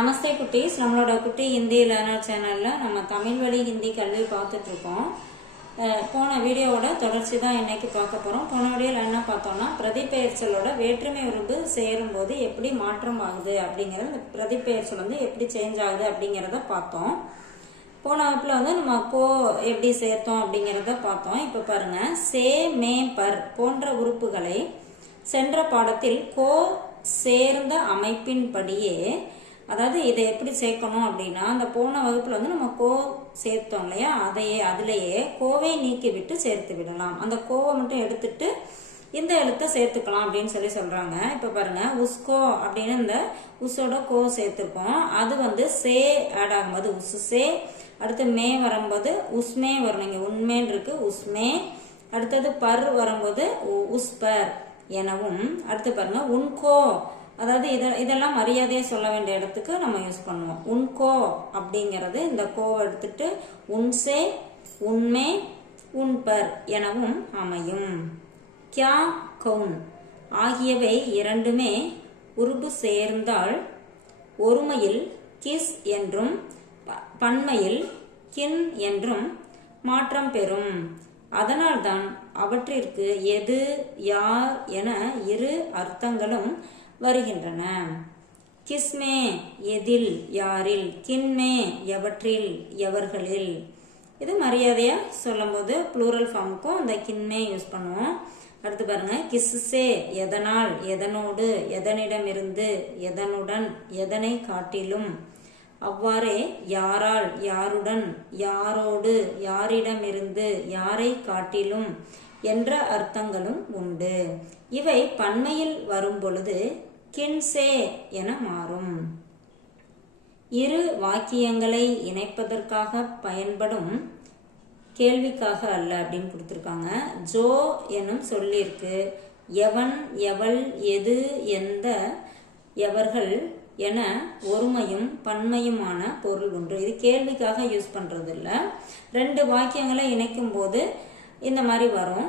நமஸ்தே குட்டீஸ், நம்மளோட குட்டி ஹிந்தி லேர்னர் சேனலில் நம்ம தமிழ் வழி ஹிந்தி கல்வி பார்த்துட்ருக்கோம். போன வீடியோவோட தொடர்ச்சி தான் இன்னைக்கு பார்க்க போகிறோம். போன வீடியோவில் என்ன பார்த்தோம்னா, பிரதிபெயர்ச்சலோட வேற்றுமை உறுப்பு சேரும்போது எப்படி மாற்றம் ஆகுது அப்படிங்கிறது, இந்த பிரதிபெயர்ச்சல் வந்து எப்படி சேஞ்ச் ஆகுது அப்படிங்கிறத பார்த்தோம். போன வகுப்பில் வந்து நம்ம கோ எப்படி சேர்த்தோம் அப்படிங்கிறத பார்த்தோம். இப்போ பாருங்க, சே, மே, பர் போன்ற உறுப்புகளை சென்ற பாடத்தில் கோ சேர்ந்த அமைப்பின்படியே, அதாவது இதை எப்படி சேர்க்கணும் அப்படின்னா, அந்த போன வகுப்புல வந்து நம்ம கோ சேர்த்தோம் இல்லையா, அதுலேயே கோவை நீக்கி விட்டு சேர்த்து விடலாம். அந்த கோவை மட்டும் எடுத்துட்டு இந்த எழுத்தை சேர்த்துக்கலாம் அப்படின்னு சொல்றாங்க. இப்ப பாருங்க, உஸ்கோ அப்படின்னு இந்த உஸோட கோ சேர்த்துருக்கோம். அது வந்து சே ஆட் ஆகும்போது உஸ் சே, அடுத்து மே வரும்போது உஸ்மே வரும். இங்க உண்மைன்னு இருக்கு, உஸ்மே. அடுத்தது பர் வரும்போது உஸ்பர் எனவும், அடுத்து பாருங்க உன்கோ, அதாவது இதெல்லாம் மரியாதையை சொல்ல வேண்டிய இடத்துக்கு நம்ம யூஸ் பண்ணுவோம். உன்கோ அப்படிங்கிறது இந்த கோவை எடுத்துட்டு உன்சே, உண்மே, உன்பர் எனவும் அமையும். கியா, கவுன் ஆகியவை இரண்டுமே உருபு சேர்ந்தால் ஒருமையில் கிஸ் என்றும் பன்மையில் கின் என்றும் மாற்றம் பெறும். அதனால்தான் அவற்றிற்கு எது, யார் என இரு அர்த்தங்களும் வருகின்றன. கிஸ்மே எதில், யாரில், கின்மே எவற்றில், எவர்களில். இது மரியாதையா சொல்லும் போது ப்ளூரல் ஃபார்முக்கும் அந்த கின்மே யூஸ் பண்ணுவோம். அடுத்து பாருங்க, கிஸ்ஸே எதனால், எதனோடு, எதனிடமிருந்து, எதனுடன், எதனை காட்டிலும். அவ்வாறே யாரால், யாருடன், யாரோடு, யாரிடமிருந்து, யாரை காட்டிலும் என்ற அர்த்தங்களும் உண்டு. இவை பன்மையில் வரும் பொழுது கின்சே என மாறும். இரு வாக்கியங்களை இணைப்பதற்காக பயன்படும், கேள்விக்காக அல்ல அப்படின்னு கொடுத்துருக்காங்க. ஜோ எனும் சொல்லிற்கு எவன், எவள், எது, எந்த, எவர்கள் என ஒருமையும் பன்மையுமான பொருள் உண்டு. இது கேள்விக்காக யூஸ் பண்றது இல்லை. ரெண்டு வாக்கியங்களை இணைக்கும் போது இந்த மாதிரி வரும்.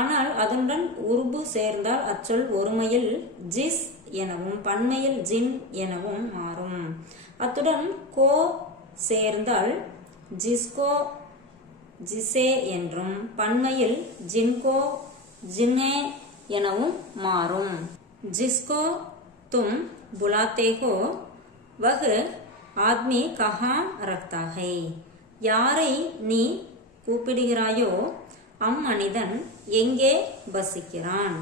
ஆனால் அதனுடன் உருபு சேர்ந்தால் அச்சொல் ஒருமையில் ஜிஸ் எனவும் பன்மையில் ஜின் எனவும் மாறும். அத்துடன் கோ சேர்ந்தால் ஜிஸ்கோ, ஜிசே என்றும் பன்மையில் ஜின்கோ, ஜின்னே எனவும் மாறும். ஜிஸ்கோ தும் बुलाते हो वह आदमी कहाँ रखता है. யாரை நீ கூப்பிடுகிறாயோ அம்மனிதன் எங்கே வசிக்கிறான்.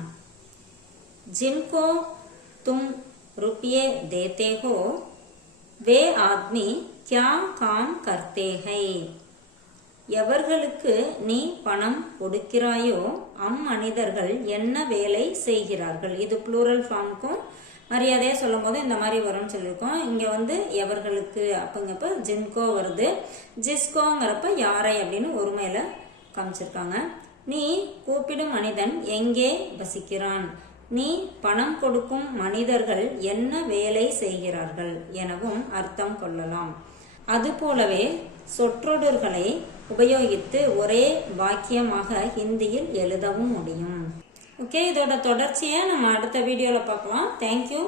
जिनको तुम रुपये देते हो वे आदमी क्या काम करते हैं. எவர்களுக்கு நீ பணம் கொடுக்கிறாயோ அம்மனிதர்கள் என்ன வேலை செய்கிறார்கள். இது ப்ளூரல் ஃபார்முக்கும் மரியாதையா சொல்லும் போது இந்த மாதிரி வரும்னு சொல்லியிருக்கோம். இங்க வந்து எவர்களுக்கு அப்படிங்கப்ப ஜின்கோ வருது, ஜிஸ்கோங்கிறப்ப யாரை அப்படின்னு ஒருமையில காமிச்சிருக்காங்க. நீ கூப்பிடும் மனிதன் எங்கே வசிக்கிறான், நீ பணம் கொடுக்கும் மனிதர்கள் என்ன வேலை செய்கிறார்கள் எனவும் அர்த்தம் கொள்ளலாம். அதுபோலவே சொற்றொடர்களை உபயோகித்து ஒரே வாக்கியமாக ஹிந்தியில் எழுதவும் முடியும். ஓகே, இதோட தொடர்ச்சியை நம்ம அடுத்த வீடியோவில் பார்க்கலாம். தேங்க்யூ.